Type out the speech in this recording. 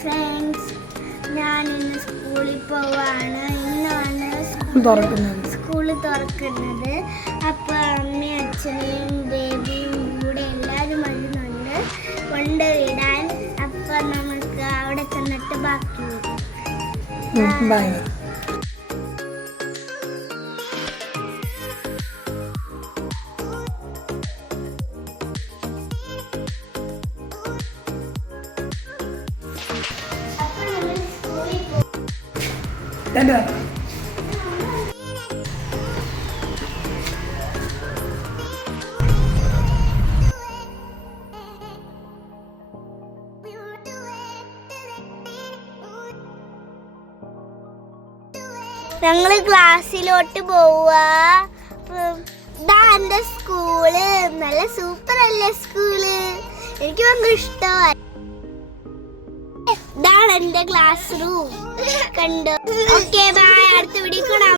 Friends, ഞാൻ ഇന്ന് സ്കൂളിൽ പോവാണ്. ഇന്നാണ് സ്കൂൾ തുറക്കുന്നത്. അപ്പോൾ അമ്മയും അച്ഛനെയും ബേബിയും കൂടെ എല്ലാവരും വരുന്നുണ്ട് കൊണ്ടുവിടാൻ. അപ്പോൾ നമുക്ക് അവിടെ ചെന്നിട്ട് ബാക്കി വരും. ഞങ്ങള് ക്ലാസ്സിലോട്ട് പോവാ. ഇതാ എന്റെ സ്കൂള്. നല്ല സൂപ്പർ അല്ലേ സ്കൂള്? എനിക്ക് ഭയങ്കര ഇഷ്ടമായി. ഇതാണ് എന്റെ ക്ലാസ് റൂം. കണ്ടോ? Okay, bye. അടുത്ത വീഡിയോ കാണാം.